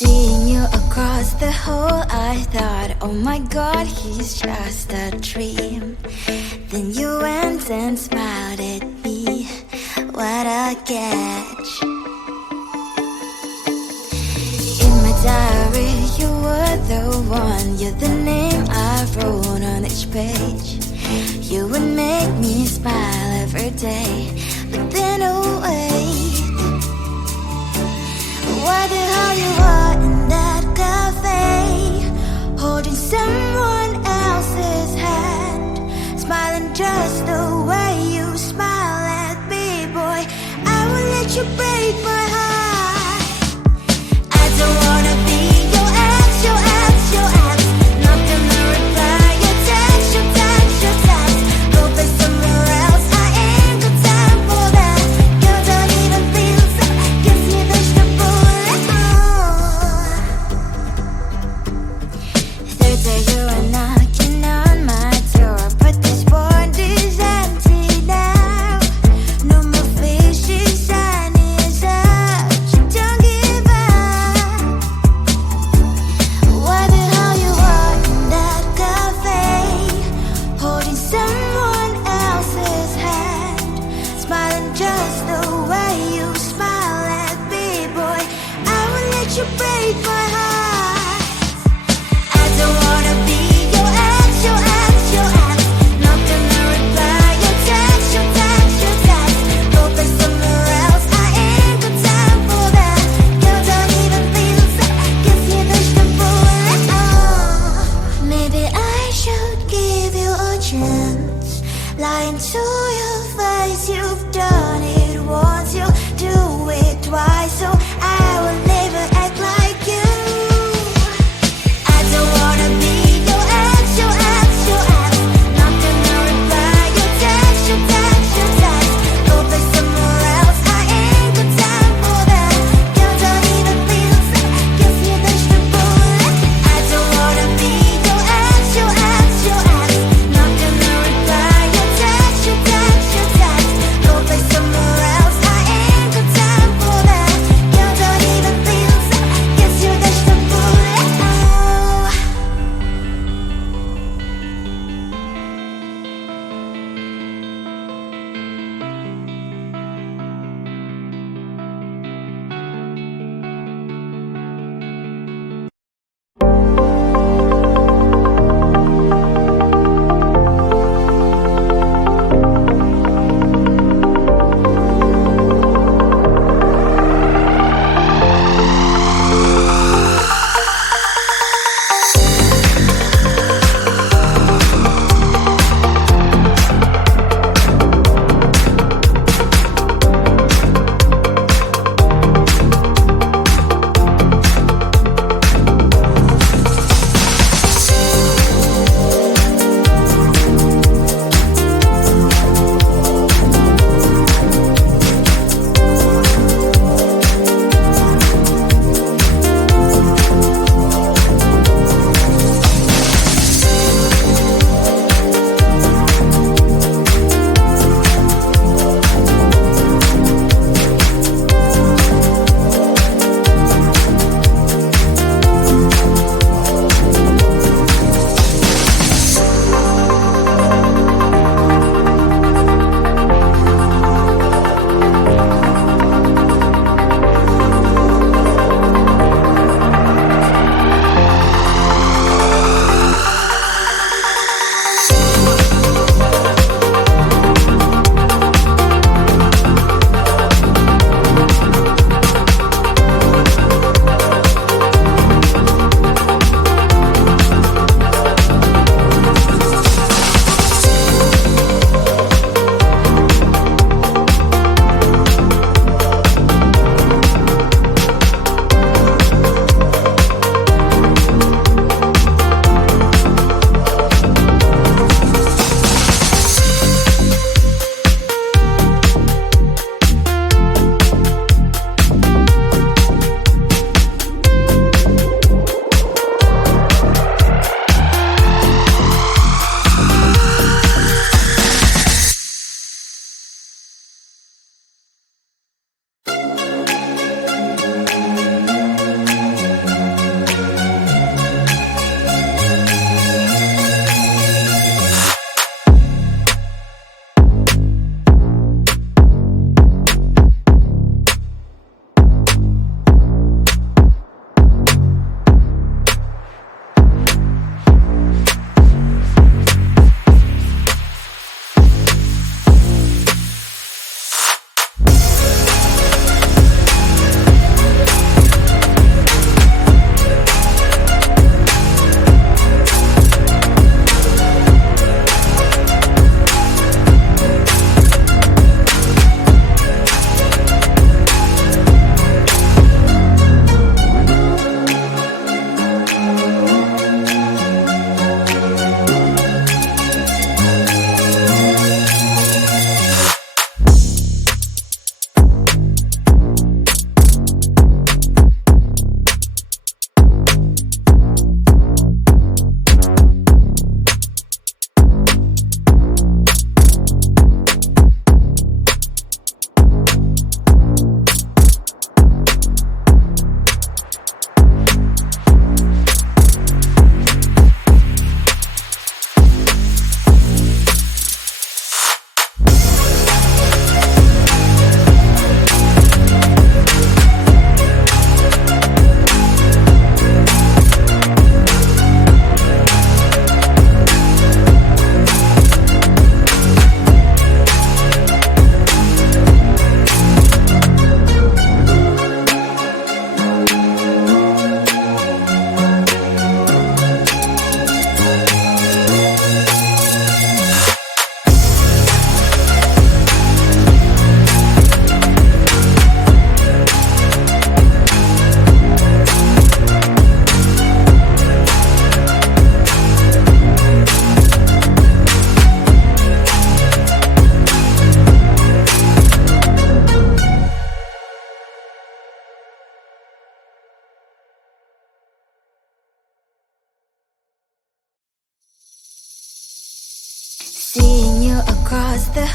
Seeing you across the hall, I thought, oh my god, he's just a dream. Then you went and smiled at me. What a catch. In my diary, you were the one. You're the name I wrote on each page. You would make me smile every day. But then, oh wait, why the hell you are in that cafe, holding someone else's hand, smiling just the way you smile at me, boy. I will let you break my heart. I don't wanna be your ex, your ex, your ex. Not gonna reply your text, your text, your text. Go play somewhere else, I ain't got time for that. You don't even feel so, gives me vegetable. Third day you are knocking on my door, but this one is empty now. No more fishes, sun is up, you don't give up.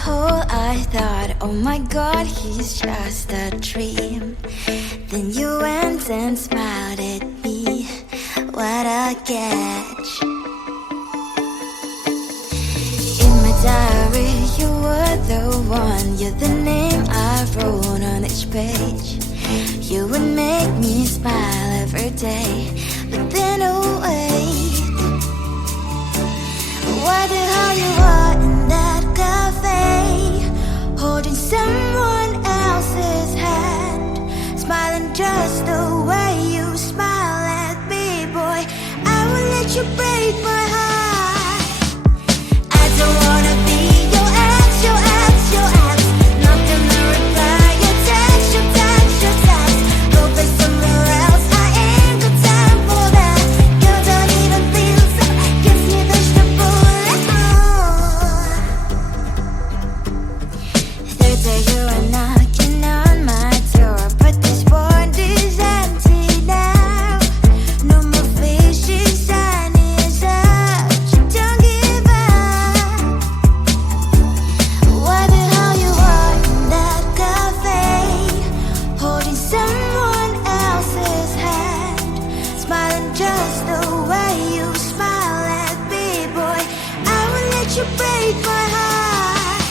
hole, I thought, oh my god, he's just a dream. Then you went and smiled at me. What a catch. In my diary, you were the one. You're the name I wrote on each page. You would make me smile every day. But then, oh wait, what the hell you are in that cafe, holding someone else's hand, smiling just the way you smile at me, boy. I will let you break my heart. I don't wanna be your ex, your ex, your ex. Not gonna reply your text, your text, your text. Go play somewhere else, I ain't got time for that. You don't even feel so, kiss me vegetable. Third day you are knocking on my door, but this phone is empty now. No more fishes, sun is up. You don't give up. What the hell you are in that cafe, holding someone else's hand, smiling just the way you smile at me, boy. I will let you break my heart.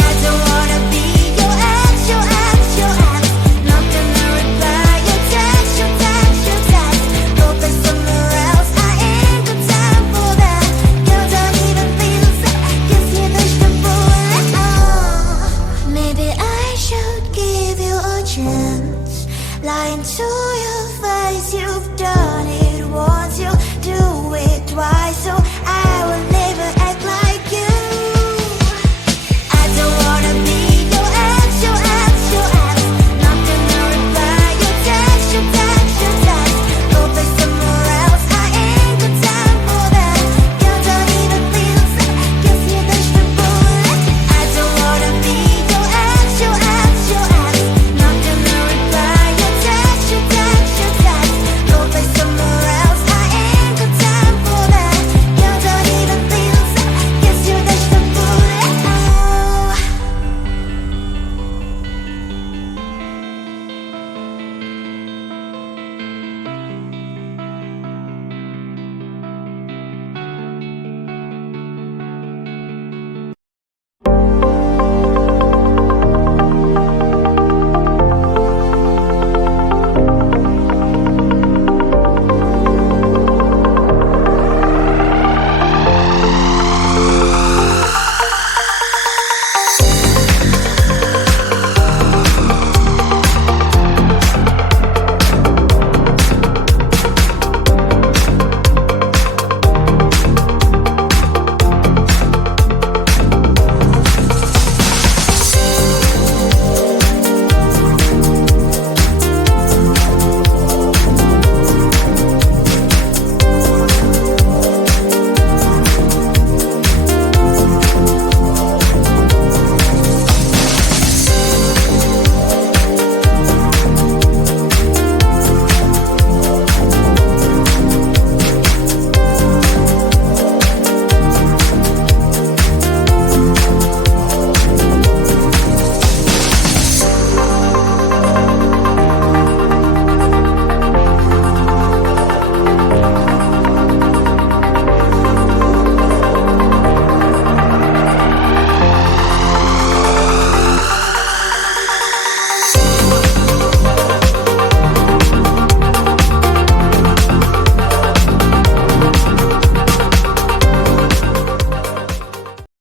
I don't wanna be your ex, your ex, your ex. Not gonna reply your text, your text, your text. Go play somewhere else, I ain't got time for that. You don't even feel so, kiss me vegetable. Maybe I should give you a chance. Lying to your face, you've done it